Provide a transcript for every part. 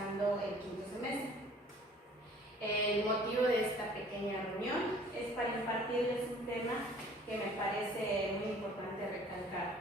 cursando el quinto semestre. El motivo de esta pequeña reunión es para impartirles un tema que me parece muy importante recalcar,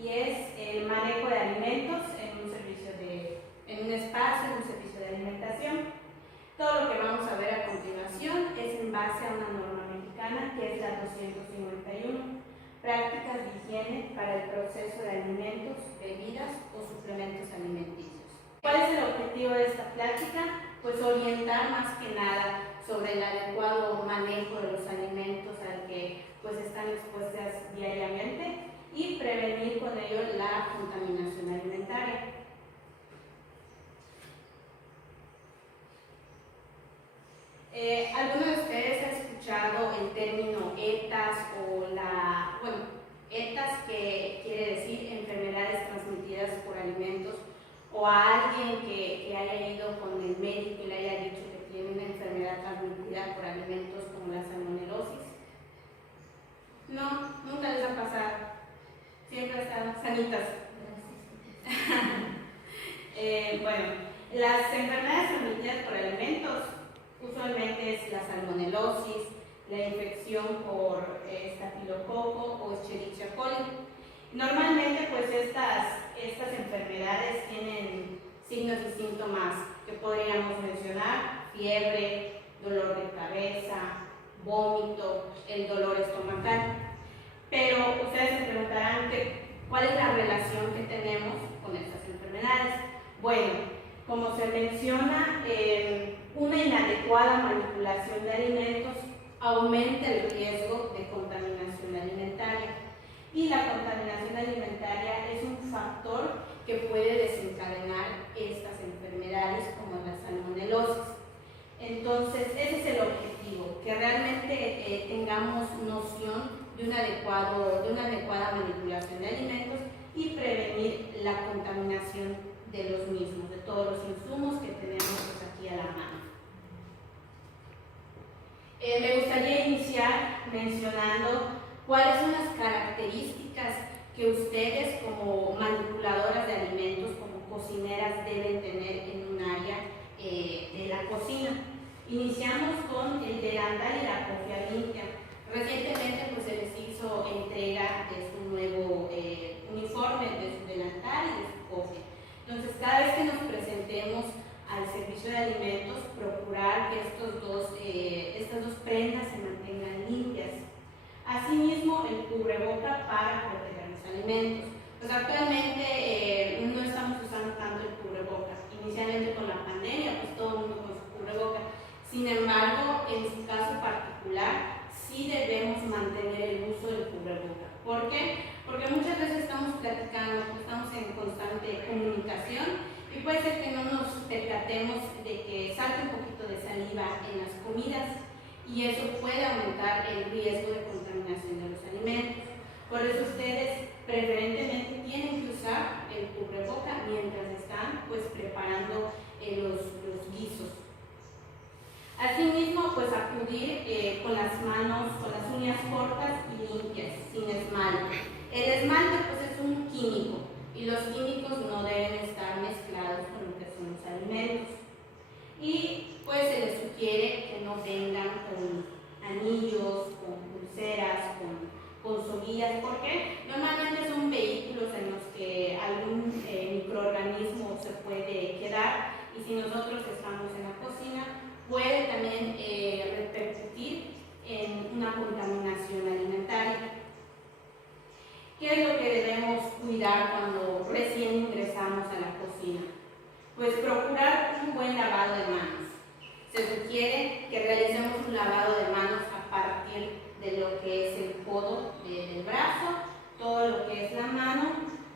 y es el manejo de alimentos en un espacio, en un servicio de alimentación. Todo lo que vamos a ver a continuación es en base a una norma mexicana que es la 251, prácticas de higiene para el proceso de alimentos, bebidas o suplementos alimenticios. ¿Cuál es el objetivo de esta plática? Pues orientar más que nada sobre el adecuado manejo de los alimentos al que pues están expuestas diariamente y prevenir con ello la contaminación alimentaria. ¿Alguno de ustedes ha escuchado el término ETAs ETAs, que quiere decir enfermedades transmitidas por alimentos, o a alguien que haya ido con el médico y le haya dicho que tiene una enfermedad transmitida por alimentos como la salmonelosis? No, nunca les ha pasado. Siempre están sanitas. Bueno, las enfermedades transmitidas por alimentos usualmente es la salmonelosis, la infección por estafilococo o Escherichia coli. Normalmente pues estas enfermedades tienen signos y síntomas que podríamos mencionar: fiebre, dolor de cabeza, vómito, el dolor estomacal. Pero ustedes se preguntarán ¿cuál es la relación que tenemos con estas enfermedades? Bueno, como se menciona, una inadecuada manipulación de alimentos aumenta el riesgo de contaminación alimentaria, y la contaminación alimentaria es un factor que puede desencadenar estas enfermedades como la salmonelosis. Entonces, ese es el objetivo, que realmente tengamos noción de una adecuada manipulación de alimentos y prevenir la contaminación de los mismos, de todos los insumos que tenemos pues aquí a la mano. Me gustaría iniciar mencionando cuáles son las características que ustedes como manipuladoras de alimentos, como cocineras, deben tener en un área de la cocina. Iniciamos con el delantal y la cofia limpia. Recientemente pues se les hizo entrega de su nuevo uniforme, de su delantal y de su cofia. Entonces, cada vez que nos presentemos al servicio de alimentos, procurar que estas dos prendas se mantengan limpias. Asimismo, el cubreboca para proteger los alimentos. Pues actualmente no estamos usando tanto el cubreboca. Inicialmente con la pandemia, pues todo el mundo con su cubreboca. Sin embargo, en su caso particular, sí debemos mantener el uso del cubreboca. ¿Por qué? Porque muchas veces estamos platicando, estamos en constante comunicación, y puede ser que no nos percatemos de que salte un poquito de saliva en las comidas, y eso puede aumentar el riesgo de contaminación de los alimentos. Por eso ustedes preferentemente tienen que usar el cubreboca mientras están pues preparando los guisos. Asimismo, pues acudir con las manos, con las uñas cortas y limpias, sin esmalte. El esmalte pues es un químico, y los químicos no deben estar mezclados con lo que son los alimentos. Y pues se les sugiere que no vengan con anillos, con pulseras, con soguillas, porque normalmente son vehículos en los que algún microorganismo se puede quedar, y si nosotros estamos en la cocina puede también repercutir en una contaminación alimentaria. ¿Qué es lo que debemos cuidar cuando recién ingresamos a la cocina? Pues procurar un buen lavado de manos. Se sugiere que realicemos un lavado de manos a partir de lo que es el codo del brazo, todo lo que es la mano,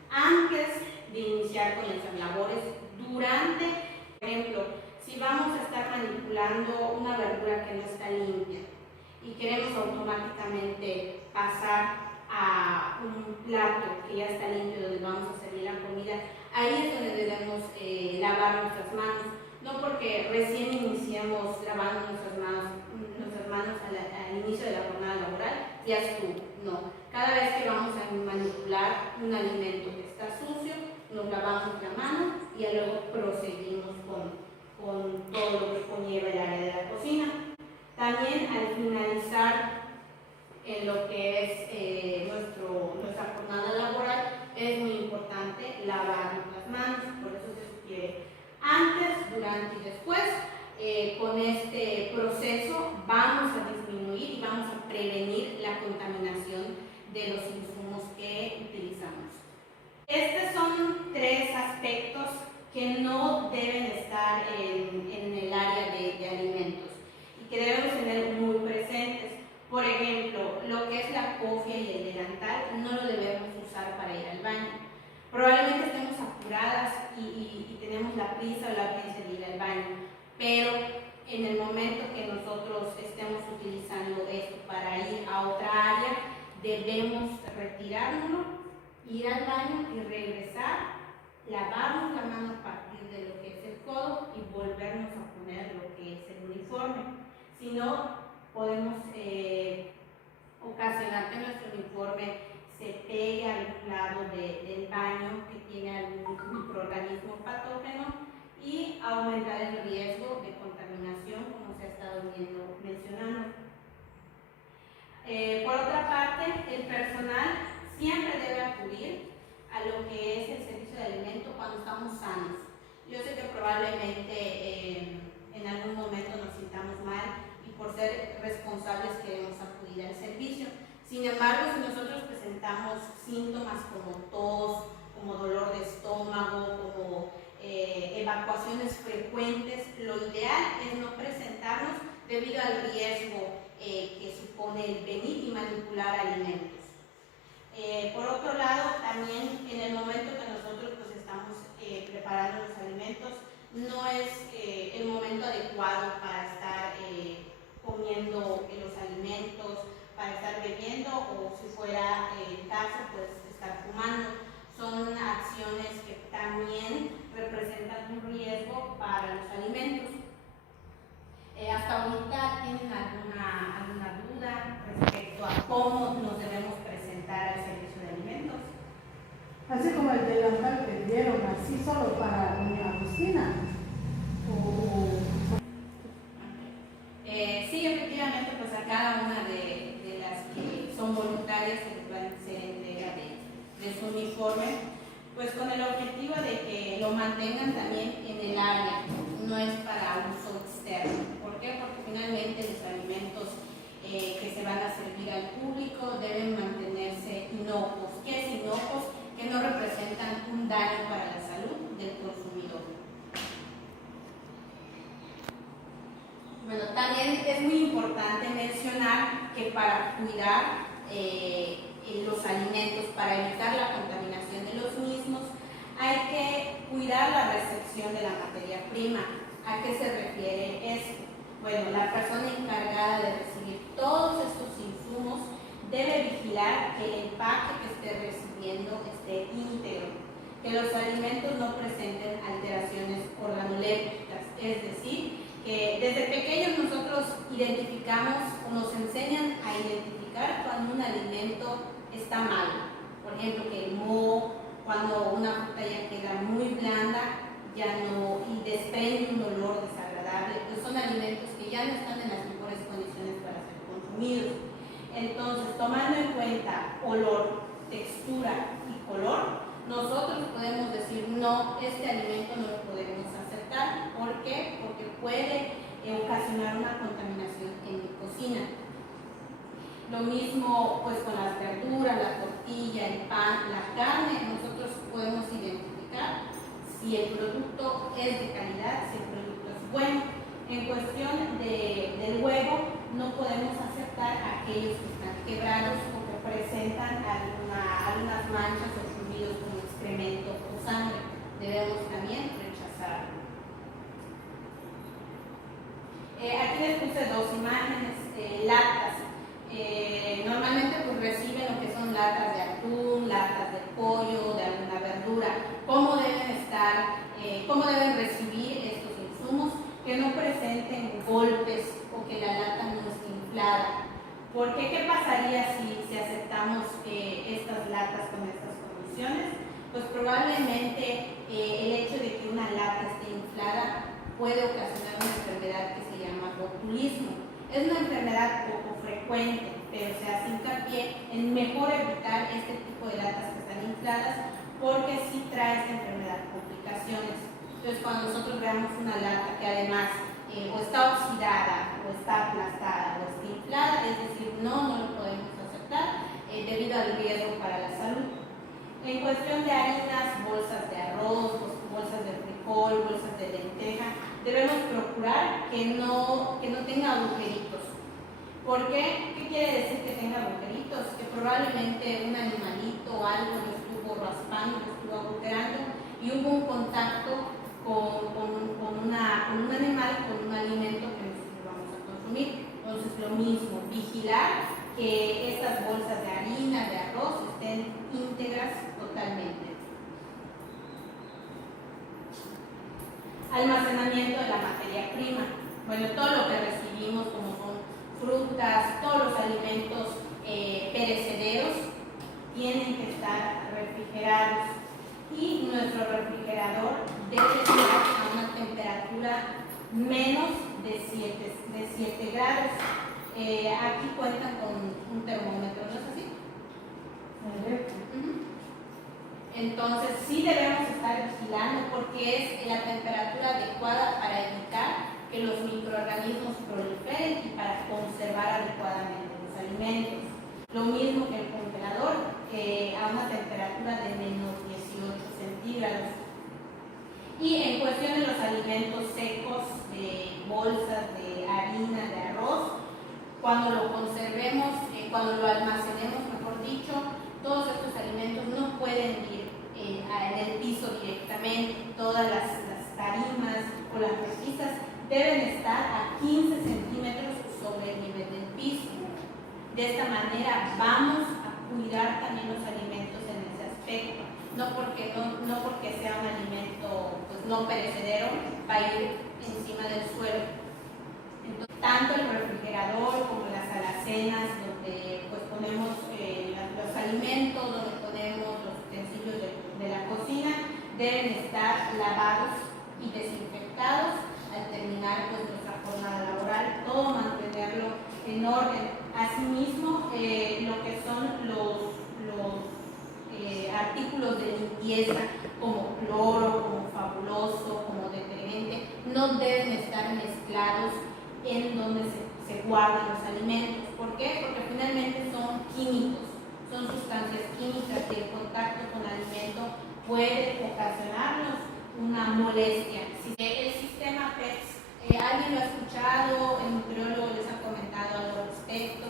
antes de iniciar con las labores, durante. Por ejemplo, si vamos a estar manipulando una verdura que no está limpia y queremos automáticamente pasar a un plato que ya está limpio donde vamos a servir la comida, ahí es donde debemos lavar nuestras manos. No porque recién iniciemos lavando nuestras manos al inicio de la jornada laboral, ya estuvo. No, cada vez que vamos a manipular un alimento que está sucio, nos lavamos la mano y luego proseguimos También al finalizar en lo que es nuestra jornada laboral, es muy importante lavarnos las manos. Por eso se sugiere antes, durante y después. Con este proceso vamos a disminuir y vamos a prevenir la contaminación de los insumos que utilizamos. Estos son 3 aspectos que no deben estar en el área de alimentos y que debemos tener muy presentes. Por ejemplo, lo que es la cofia y el delantal no lo debemos usar para ir al baño. Probablemente estemos apuradas y tenemos la prisa o la urgencia de ir al baño, pero en el momento que nosotros estemos utilizando esto para ir a otra área, debemos retirárnoslo, ir al baño y regresar, lavarnos la mano a partir de lo que es el codo y volvernos a poner lo que es el uniforme. Si no, podemos ocasionar que nuestro uniforme se pegue a algún lado del baño que tiene algún microorganismo patógeno y aumentar el riesgo de contaminación, como se ha estado mencionando. Por otra parte, el personal siempre debe acudir a lo que es el servicio de alimento cuando estamos sanos. Yo sé que probablemente en algún momento nos sintamos mal y por ser responsables queremos acudir al servicio. Sin embargo, si nosotros presentamos síntomas como tos, como dolor de estómago, como evacuaciones frecuentes, lo ideal es no presentarnos debido al riesgo que supone el venir y manipular alimentos. Por otro lado, también en el momento que nosotros pues, estamos preparando los alimentos, no es el momento adecuado para estar comiendo los alimentos, para estar bebiendo o si fuera el caso, pues estar fumando. Son acciones que también representan un riesgo para los alimentos. Hasta ahorita, ¿tienen alguna duda respecto a cómo nos debemos presentar al servicio de alimentos? Así como el delantal que dieron, así solo para doña Agustina. Sí, efectivamente, pues a cada una de las que son voluntarias se les va a hacer entrega de su uniforme, pues con el objetivo de que lo mantengan también en el área, no es para uso externo. ¿Por qué? Porque finalmente los alimentos que se van a servir al público deben mantenerse inocuos. ¿Qué es inocuos? Que no representan un daño para la salud del consumidor. Bueno, también es muy importante mencionar que para cuidar los alimentos, para evitar la contaminación de los mismos, hay que cuidar la recepción de la materia prima. ¿A qué se refiere esto? Bueno, la persona encargada de recibir todos estos insumos debe vigilar que el empaque que esté recibiendo esté íntegro, que los alimentos no presenten alteraciones organolépticas, es decir, que desde pequeños nosotros identificamos o nos enseñan a identificar cuando un alimento está mal. Por ejemplo, que el moho, cuando una fruta ya queda muy blanda, ya no, y desprende un olor desagradable, pues son alimentos que ya no están en las mejores condiciones para ser consumidos. Entonces, tomando en cuenta olor, textura y color, nosotros podemos decir, no, este alimento no lo podemos aceptar. ¿Por qué? Porque puede ocasionar una contaminación en mi cocina. Lo mismo pues con las verduras, la tortilla, el pan, la carne, nosotros podemos identificar si el producto es de calidad, si el producto es bueno. En cuestión del huevo, no podemos aceptar aquellos que están quebrados o que presentan algunas manchas o fluidos como excremento o sangre. Debemos también rechazarlo. Aquí les puse 2 imágenes, latas. Normalmente pues reciben lo que son latas de atún, latas de pollo, de alguna verdura. ¿Cómo deben recibir estos insumos? Que no presenten golpes o que la lata no esté inflada. Porque ¿qué pasaría si aceptamos estas latas con estas condiciones? Pues probablemente el hecho de que una lata esté inflada puede ocasionar una enfermedad que se llama botulismo. Es una enfermedad poco frecuente, pero se hace hincapié en mejor evitar este tipo de latas que están infladas porque sí trae esta enfermedad complicaciones. Entonces, cuando nosotros veamos una lata que además o está oxidada, o está aplastada, o está inflada, es decir, no lo podemos aceptar debido al riesgo para la salud. En cuestión de harinas, bolsas de arroz, bolsas de frijol, bolsas de lenteja, debemos procurar que no tenga agujeritos. ¿Por qué? ¿Qué quiere decir que tenga agujeritos? Que probablemente un animalito o algo lo estuvo raspando, lo estuvo agujerando y hubo un contacto con un animal, con un alimento que nosotros vamos a consumir. Entonces, lo mismo, vigilar que estas bolsas de harina, de arroz, estén íntegras totalmente. Almacenamiento de la materia prima. Bueno, todo lo que recibimos, como son frutas, todos los alimentos perecederos, tienen que estar refrigerados. Y nuestro refrigerador debe estar a una temperatura menos de 7 grados. Aquí cuentan con un termómetro, ¿no es así? Entonces sí debemos estar vigilando porque es la temperatura adecuada para evitar que los microorganismos proliferen y para conservar adecuadamente los alimentos. Lo mismo que el congelador, a una temperatura de menos 18 centígrados. Y en cuestión de los alimentos secos, de bolsas, de harina, de arroz, cuando lo conservemos, cuando lo almacenemos, mejor dicho, todos estos alimentos no pueden ir en el piso directamente. Todas las tarimas o las repisas deben estar a 15 centímetros sobre el nivel del piso. De esta manera vamos a cuidar también los alimentos en ese aspecto. No porque sea un alimento pues, no perecedero, va a ir encima del suelo. Entonces, tanto el refrigerador como las alacenas, donde pues, ponemos los alimentos, donde ponemos los utensilios de la cocina, deben estar lavados y desinfectados al terminar pues, nuestra jornada laboral, todo mantenerlo en orden. Asimismo, lo que son los artículos de limpieza como cloro, como fabuloso, como detergente, no deben estar mezclados en donde se guardan los alimentos. ¿Por qué? Porque finalmente son químicos, son sustancias químicas y el contacto con el alimento puede ocasionarnos una molestia. El sistema PEPS, ¿alguien lo ha escuchado? ¿El nutriólogo les ha comentado algo al respecto?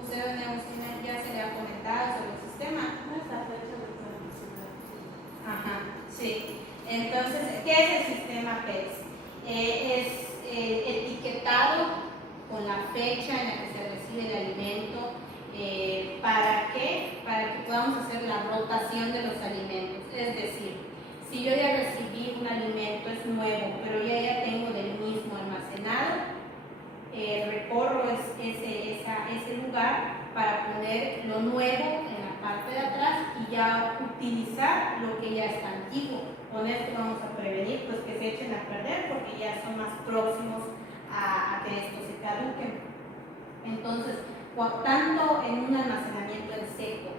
¿Usted, doña Agustina, ya se le ha comentado sobre el sistema? No está fecha de transmisión. Ajá, sí. Entonces, ¿qué es el sistema PEPS? Es etiquetado con la fecha en la que se recibe el alimento. ¿Para qué? Para que podamos hacer la rotación de los alimentos. Es decir, si yo ya recibí un alimento, es nuevo, pero ya tengo del mismo almacenado, recorro ese lugar para poner lo nuevo en la parte de atrás y ya utilizar lo que ya está antiguo. Con esto vamos a prevenir pues, que se echen a perder porque ya son más próximos a que esto se caduque. Entonces, tanto en un almacenamiento en seco,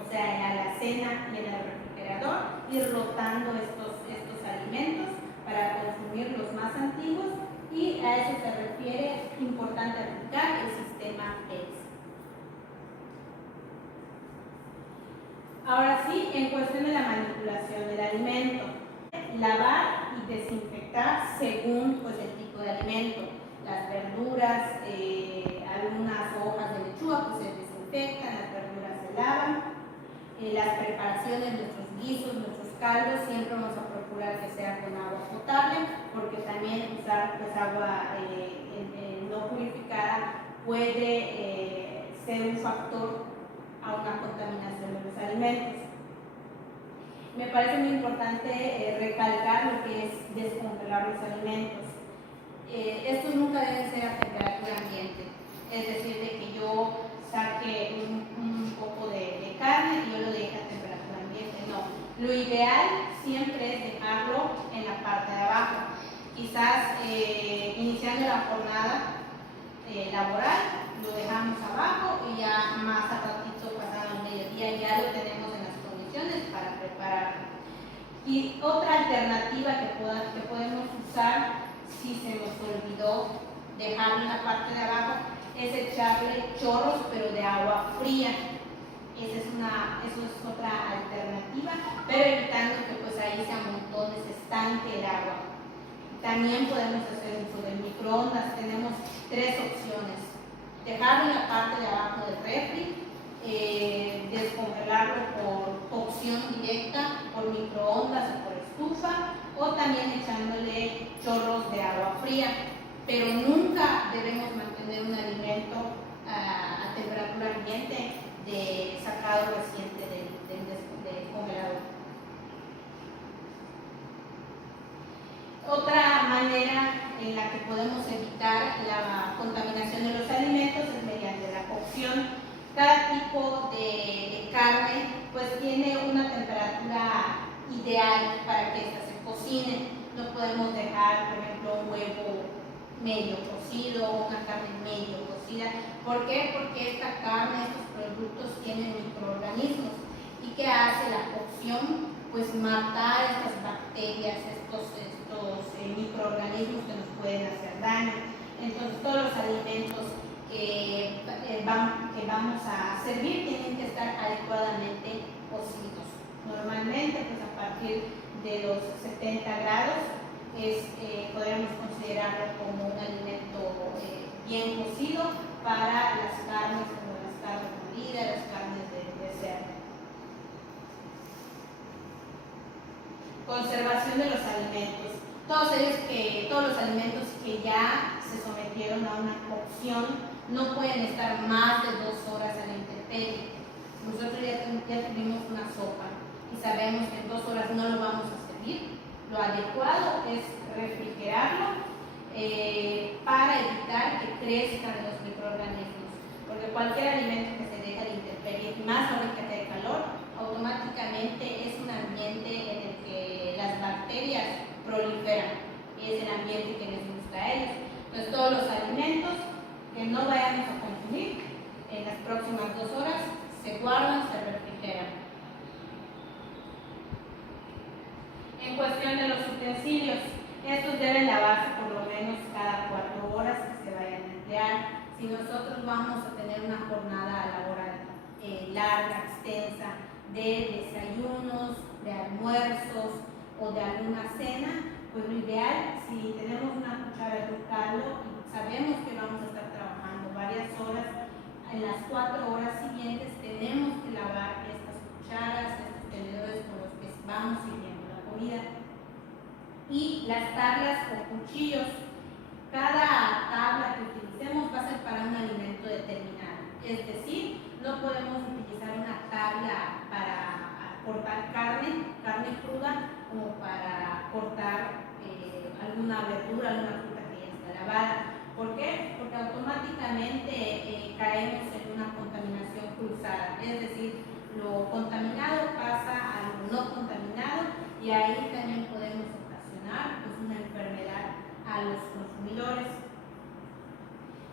o sea, en la alacena y en el refrigerador, ir rotando estos alimentos para consumir los más antiguos, y a eso se refiere, importante aplicar el sistema PEPS. Ahora sí, en cuestión de la manipulación del alimento, lavar y desinfectar según pues, el tipo de alimento. Las verduras, algunas hojas de lechuga pues, se desinfectan, las verduras se lavan, las preparaciones, nuestros guisos, nuestros caldos, siempre vamos a procurar que sea con agua potable, porque también usar pues, agua no purificada puede ser un factor a una contaminación de los alimentos. Me parece muy importante recalcar lo que es descongelar los alimentos. Estos nunca deben ser a temperatura ambiente, es decir, de que yo saque un poco de carne y yo lo deje a temperatura ambiente. No, lo ideal siempre es dejarlo en la parte de abajo. Quizás la jornada laboral, lo dejamos abajo y ya más a ratito pasado el mediodía ya lo tenemos en las condiciones para prepararlo. Y otra alternativa que podemos usar si se nos olvidó dejarlo en la parte de abajo es echarle chorros pero de agua fría. Eso es otra alternativa, pero evitando que pues ahí se amontone, se estanque el agua. También podemos hacer uso del microondas. Tenemos tres opciones: dejarlo en la parte de abajo del refri, descongelarlo por cocción directa, por microondas o por estufa, o también echándole chorros de agua fría. Pero nunca debemos mantener un alimento a temperatura ambiente sacado reciente del congelador. Otra manera en la que podemos evitar la contaminación de los alimentos es mediante la cocción. Cada tipo de carne pues tiene una temperatura ideal para que ésta se cocine. No podemos dejar, por ejemplo, un huevo medio cocido o una carne medio cocida. ¿Por qué? Porque esta carne, estos productos tienen microorganismos. ¿Y qué hace la cocción? Pues matar estas bacterias, estos microorganismos que nos pueden hacer daño. Entonces todos los alimentos que vamos a servir tienen que estar adecuadamente cocidos. Normalmente pues a partir de los 70 grados podríamos considerarlo como un alimento bien cocido para las carnes, como las carnes molidas, las carnes de cerdo. Conservación de los alimentos. Todos los alimentos que ya se sometieron a una cocción no pueden estar más de 2 horas a la intemperie. Nosotros ya tuvimos una sopa y sabemos que en 2 horas no lo vamos a servir. Lo adecuado es refrigerarlo para evitar que crezcan los microorganismos, porque cualquier alimento que se deja a la intemperie, más ahorita que hay calor, automáticamente es un ambiente en el que las bacterias proliferan y es el ambiente que les gusta a ellos. Entonces todos los alimentos que no vayamos a consumir en las próximas 2 horas se guardan, se refrigeran. En cuestión de los utensilios, estos deben lavarse por lo menos cada 4 horas que se vayan a emplear. Si nosotros vamos a tener una jornada laboral larga, extensa, de desayunos, de almuerzos o de alguna cena, pues lo ideal, si tenemos una cuchara de un caldo y sabemos que vamos a estar trabajando varias horas, en las 4 horas siguientes tenemos que lavar estas cucharas, estos tenedores con los que vamos sirviendo la comida. Y las tablas o cuchillos, cada tabla que utilicemos va a ser para un alimento determinado. Es decir, no podemos utilizar una tabla para cortar carne cruda, como para cortar alguna verdura, alguna fruta que ya está lavada. ¿Por qué? Porque automáticamente caemos en una contaminación cruzada, es decir, lo contaminado pasa a lo no contaminado y ahí también podemos ocasionar pues, una enfermedad a los consumidores.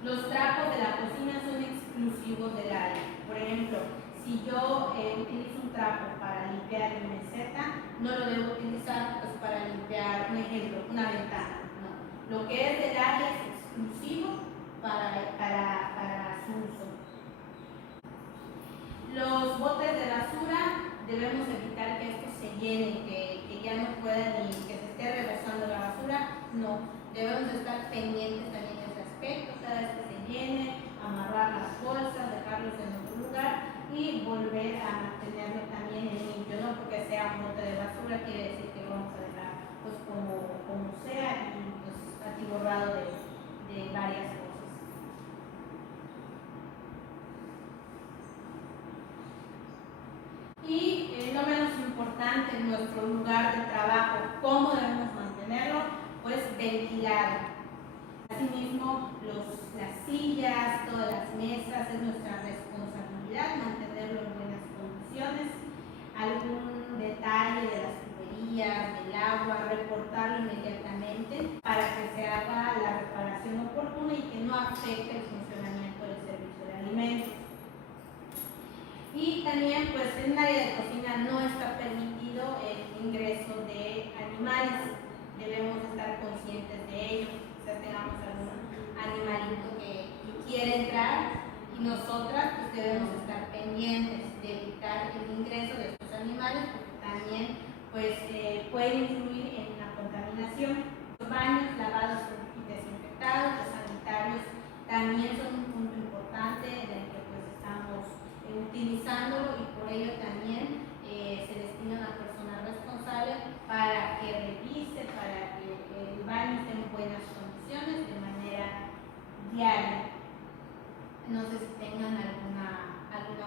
Los trapos de la cocina son exclusivos del área. Por ejemplo, si yo utilizo un trapo para limpiar mi meseta, no lo debo utilizar pues, para limpiar, un ejemplo, una ventana. No. Lo que es del área es exclusivo para su uso. Los botes de basura debemos evitar que estos se llenen, que ya no puedan ni que se esté rebosando la basura. No, debemos estar pendientes también de ese aspecto. Cada vez que se llene, amarrar las bolsas, dejarlos en otro lugar y volver a mantenerlo también en limpio, no porque sea un bote de basura quiere decir que lo vamos a dejar pues como sea y pues atiborrado de varias cosas. Y no menos importante, nuestro lugar de trabajo, ¿cómo debemos mantenerlo? Pues ventilado. Asimismo, las sillas, todas las mesas, es nuestra responsabilidad mantenerlo en buenas condiciones. Algún detalle de las tuberías, del agua, reportarlo inmediatamente para que se haga la reparación afecte el funcionamiento del servicio de alimentos. Y también, pues en el área de cocina no está permitido el ingreso de animales. Debemos estar conscientes de ello. Quizás tengamos algún animalito que quiere entrar y nosotras pues debemos estar pendientes de evitar el ingreso de estos animales porque también pues puede influir en la contaminación. Los baños lavados y desinfectados, los sanitarios también son un punto importante en el que pues estamos utilizándolo y por ello también se destina una persona responsable para que revise, para que el baño esté en buenas condiciones de manera diaria. No sé si tengan alguna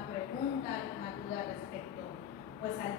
pregunta, alguna duda respecto pues al